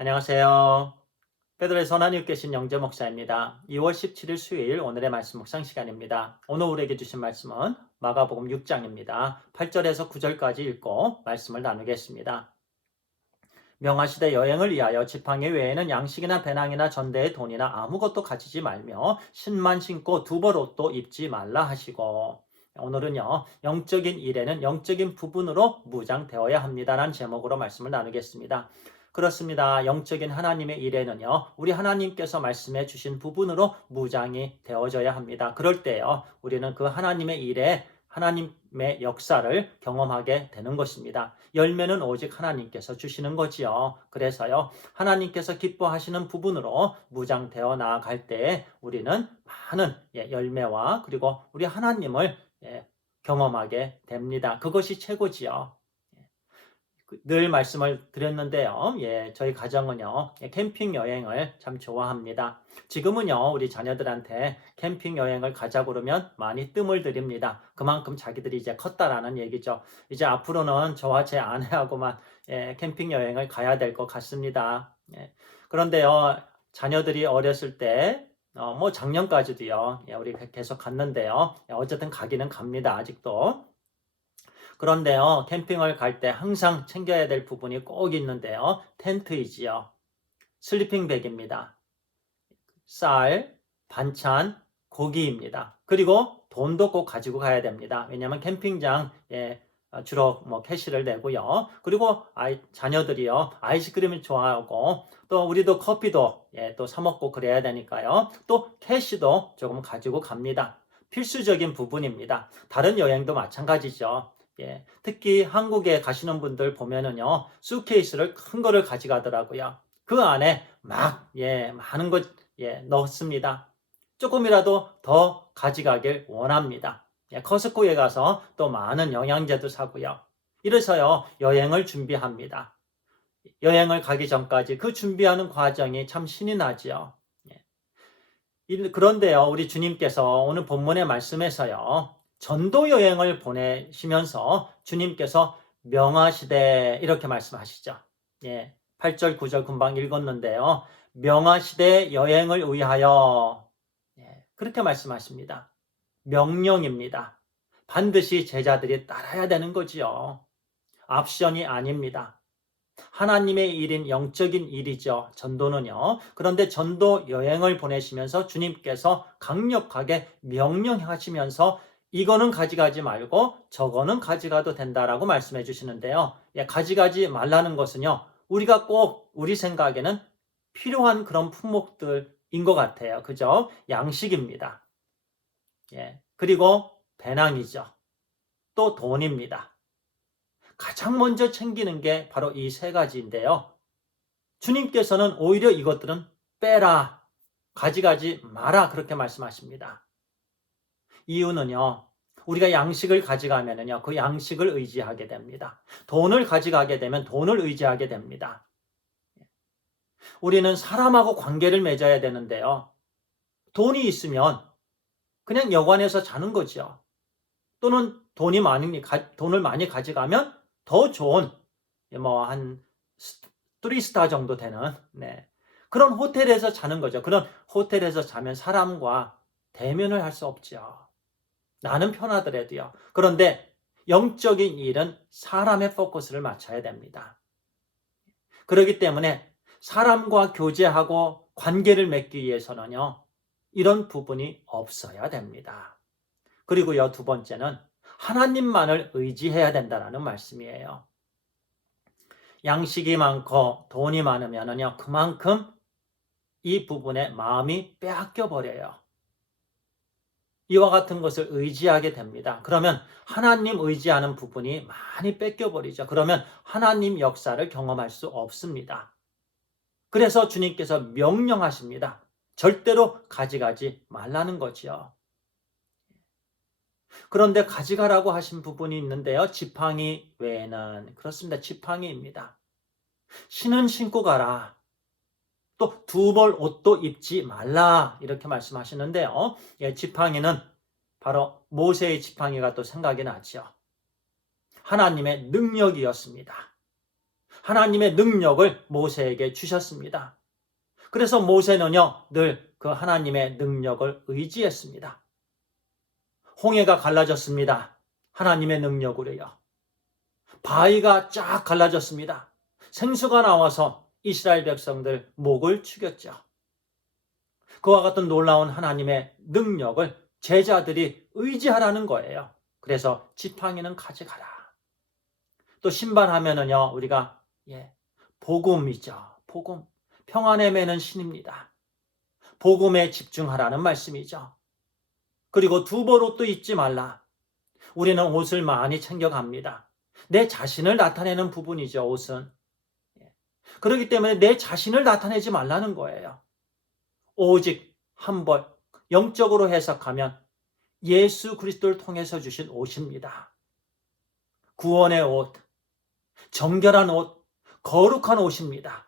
안녕하세요. 베드로의 선하나님 계신 영재 목사입니다. 2월 17일 수요일 오늘의 말씀 묵상 시간입니다. 오늘 우리에게 주신 말씀은 마가복음 6장입니다. 8절에서 9절까지 읽고 말씀을 나누겠습니다. 명하시되 여행을 위하여 지팡이 외에는 양식이나 배낭이나 전대의 돈이나 아무것도 가지지 말며 신만 신고 두벌 옷도 입지 말라 하시고, 오늘은요 영적인 일에는 영적인 부분으로 무장되어야 합니다라는 제목으로 말씀을 나누겠습니다. 그렇습니다. 영적인 하나님의 일에는요 우리 하나님께서 말씀해 주신 부분으로 무장이 되어져야 합니다. 그럴 때요 우리는 그 하나님의 일에 하나님의 역사를 경험하게 되는 것입니다. 열매는 오직 하나님께서 주시는 거지요. 그래서요, 하나님께서 기뻐하시는 부분으로 무장되어 나아갈 때에 우리는 많은 열매와 그리고 우리 하나님을 경험하게 됩니다. 그것이 최고지요. 늘 말씀을 드렸는데요. 저희 가정은요, 캠핑 여행을 참 좋아합니다. 지금은요, 우리 자녀들한테 캠핑 여행을 가자 그러면 많이 뜸을 들입니다. 그만큼 자기들이 이제 컸다라는 얘기죠. 이제 앞으로는 저와 제 아내하고만 캠핑 여행을 가야 될 것 같습니다. 그런데요, 자녀들이 어렸을 때, 뭐 작년까지도요, 우리 계속 갔는데요. 어쨌든 가기는 갑니다. 아직도. 그런데요, 캠핑을 갈 때 항상 챙겨야 될 부분이 꼭 있는데요. 텐트이지요. 슬리핑백입니다. 쌀, 반찬, 고기입니다. 그리고 돈도 꼭 가지고 가야 됩니다. 왜냐하면 캠핑장에 주로 뭐 캐시를 내고요. 그리고 자녀들이요 아이스크림을 좋아하고 또 우리도 커피도 또 사 먹고 그래야 되니까요. 또 캐시도 조금 가지고 갑니다. 필수적인 부분입니다. 다른 여행도 마찬가지죠. 특히 한국에 가시는 분들 보면은요 수케이스를 큰 거를 가져가더라고요. 그 안에 많은 것 넣습니다. 조금이라도 더 가져가길 원합니다. 커스코에 가서 또 많은 영양제도 사고요. 이래서요, 여행을 준비합니다. 여행을 가기 전까지 그 준비하는 과정이 참 신이 나지요. 그런데요, 우리 주님께서 오늘 본문의 말씀에서요, 전도 여행을 보내시면서 주님께서 명하시되 이렇게 말씀하시죠. 8절, 9절 금방 읽었는데요. 명하시되 여행을 위하여 그렇게 말씀하십니다. 명령입니다. 반드시 제자들이 따라야 되는 거지요. 옵션이 아닙니다. 하나님의 일인 영적인 일이죠. 전도는요. 그런데 전도 여행을 보내시면서 주님께서 강력하게 명령하시면서 이거는 가져가지 말고 저거는 가져가도 된다라고 말씀해 주시는데요. 가져가지 말라는 것은요. 우리가 꼭 우리 생각에는 필요한 그런 품목들인 것 같아요. 그죠? 양식입니다. 그리고 배낭이죠. 또 돈입니다. 가장 먼저 챙기는 게 바로 이 세 가지인데요. 주님께서는 오히려 이것들은 빼라, 가져가지 마라 그렇게 말씀하십니다. 이유는요. 우리가 양식을 가져가면은요. 그 양식을 의지하게 됩니다. 돈을 가져가게 되면 돈을 의지하게 됩니다. 우리는 사람하고 관계를 맺어야 되는데요. 돈이 있으면 그냥 여관에서 자는 거죠. 또는 돈을 많이 가져가면 더 좋은 한 3스타 정도 되는 그런 호텔에서 자는 거죠. 그런 호텔에서 자면 사람과 대면을 할 수 없죠. 나는 편하더라도요. 그런데 영적인 일은 사람의 포커스를 맞춰야 됩니다. 그렇기 때문에 사람과 교제하고 관계를 맺기 위해서는요. 이런 부분이 없어야 됩니다. 그리고요, 두 번째는 하나님만을 의지해야 된다는 말씀이에요. 양식이 많고 돈이 많으면요, 그만큼 이 부분에 마음이 빼앗겨 버려요. 이와 같은 것을 의지하게 됩니다. 그러면 하나님 의지하는 부분이 많이 뺏겨 버리죠. 그러면 하나님 역사를 경험할 수 없습니다. 그래서 주님께서 명령하십니다. 절대로 가져가지 말라는 거지요. 그런데 가져가라고 하신 부분이 있는데요. 지팡이 외에는 그렇습니다. 지팡이입니다. 신은 신고 가라. 또 두 벌 옷도 입지 말라 이렇게 말씀하시는데요. 지팡이는 바로 모세의 지팡이가 또 생각이 나죠. 하나님의 능력이었습니다. 하나님의 능력을 모세에게 주셨습니다. 그래서 모세는요, 늘 그 하나님의 능력을 의지했습니다. 홍해가 갈라졌습니다. 하나님의 능력으로요. 바위가 쫙 갈라졌습니다. 생수가 나와서 이스라엘 백성들 목을 축였죠. 그와 같은 놀라운 하나님의 능력을 제자들이 의지하라는 거예요. 그래서 지팡이는 가져가라. 또 신발하면은요, 우리가 복음이죠. 복음. 평안에 매는 신입니다. 복음에 집중하라는 말씀이죠. 그리고 두벌 옷도 입지 말라. 우리는 옷을 많이 챙겨갑니다. 내 자신을 나타내는 부분이죠, 옷은. 그렇기 때문에 내 자신을 나타내지 말라는 거예요. 오직 한 벌, 영적으로 해석하면 예수 그리스도를 통해서 주신 옷입니다. 구원의 옷, 정결한 옷, 거룩한 옷입니다.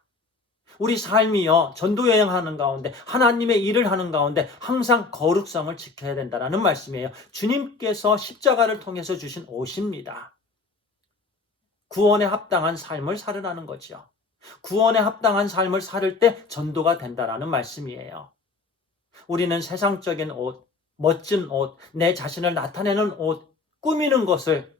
우리 삶이요, 전도 여행하는 가운데, 하나님의 일을 하는 가운데 항상 거룩성을 지켜야 된다는 말씀이에요. 주님께서 십자가를 통해서 주신 옷입니다. 구원에 합당한 삶을 살으라는 거죠. 구원에 합당한 삶을 살을 때 전도가 된다는 말씀이에요. 우리는 세상적인 옷, 멋진 옷, 내 자신을 나타내는 옷, 꾸미는 것을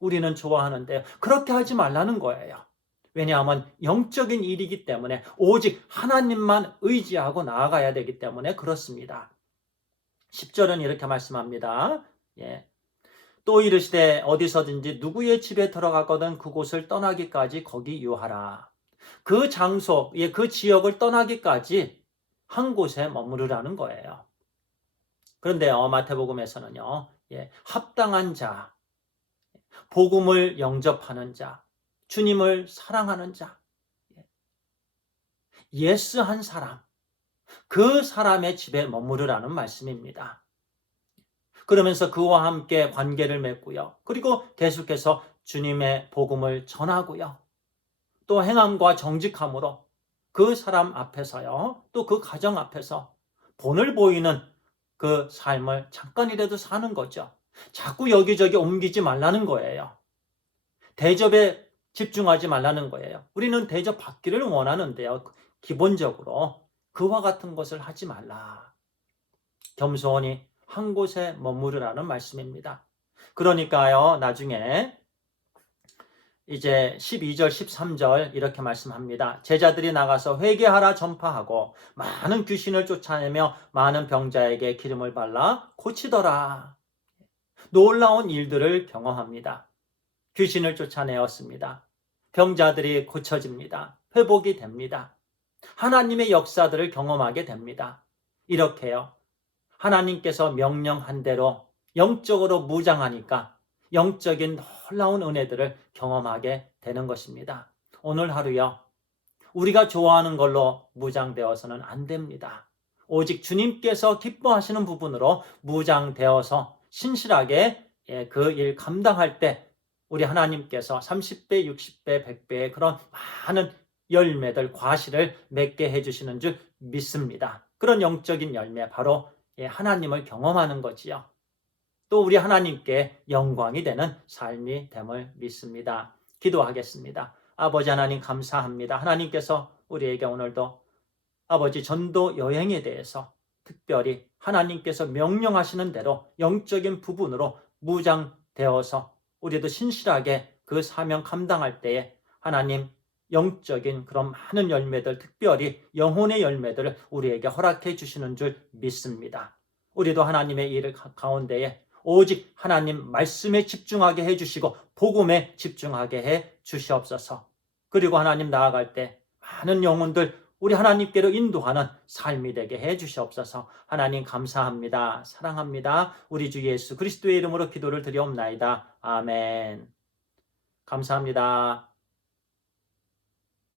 우리는 좋아하는데요. 그렇게 하지 말라는 거예요. 왜냐하면 영적인 일이기 때문에 오직 하나님만 의지하고 나아가야 되기 때문에 그렇습니다. 10절은 이렇게 말씀합니다. 또 이르시되 어디서든지 누구의 집에 들어가거든 그곳을 떠나기까지 거기 유하라. 그 장소, 그 지역을 떠나기까지 한 곳에 머무르라는 거예요. 그런데요, 마태복음에서는요, 합당한 자, 복음을 영접하는 자, 주님을 사랑하는 자, 예스한 사람, 그 사람의 집에 머무르라는 말씀입니다. 그러면서 그와 함께 관계를 맺고요. 그리고 계속해서 주님의 복음을 전하고요. 또 행함과 정직함으로 그 사람 앞에서요. 또 그 가정 앞에서 본을 보이는 그 삶을 잠깐이라도 사는 거죠. 자꾸 여기저기 옮기지 말라는 거예요. 대접에 집중하지 말라는 거예요. 우리는 대접받기를 원하는데요. 기본적으로 그와 같은 것을 하지 말라. 겸손히 한 곳에 머무르라는 말씀입니다. 그러니까요, 나중에 이제 12절, 13절 이렇게 말씀합니다. 제자들이 나가서 회개하라 전파하고 많은 귀신을 쫓아내며 많은 병자에게 기름을 발라 고치더라. 놀라운 일들을 경험합니다. 귀신을 쫓아내었습니다. 병자들이 고쳐집니다. 회복이 됩니다. 하나님의 역사들을 경험하게 됩니다. 이렇게요. 하나님께서 명령한 대로 영적으로 무장하니까 영적인 놀라운 은혜들을 경험하게 되는 것입니다. 오늘 하루요. 우리가 좋아하는 걸로 무장되어서는 안 됩니다. 오직 주님께서 기뻐하시는 부분으로 무장되어서 신실하게 그 일 감당할 때 우리 하나님께서 30배, 60배, 100배의 그런 많은 열매들, 과실을 맺게 해주시는 줄 믿습니다. 그런 영적인 열매, 바로 하나님을 경험하는 거지요. 또 우리 하나님께 영광이 되는 삶이 됨을 믿습니다. 기도하겠습니다. 아버지 하나님 감사합니다. 하나님께서 우리에게 오늘도 아버지 전도 여행에 대해서 특별히 하나님께서 명령하시는 대로 영적인 부분으로 무장되어서 우리도 신실하게 그 사명 감당할 때에 하나님 영적인 그런 많은 열매들, 특별히 영혼의 열매들을 우리에게 허락해 주시는 줄 믿습니다. 우리도 하나님의 일 가운데에 오직 하나님 말씀에 집중하게 해주시고 복음에 집중하게 해 주시옵소서. 그리고 하나님 나아갈 때 많은 영혼들 우리 하나님께로 인도하는 삶이 되게 해 주시옵소서. 하나님 감사합니다. 사랑합니다. 우리 주 예수 그리스도의 이름으로 기도를 드리옵나이다. 아멘. 감사합니다.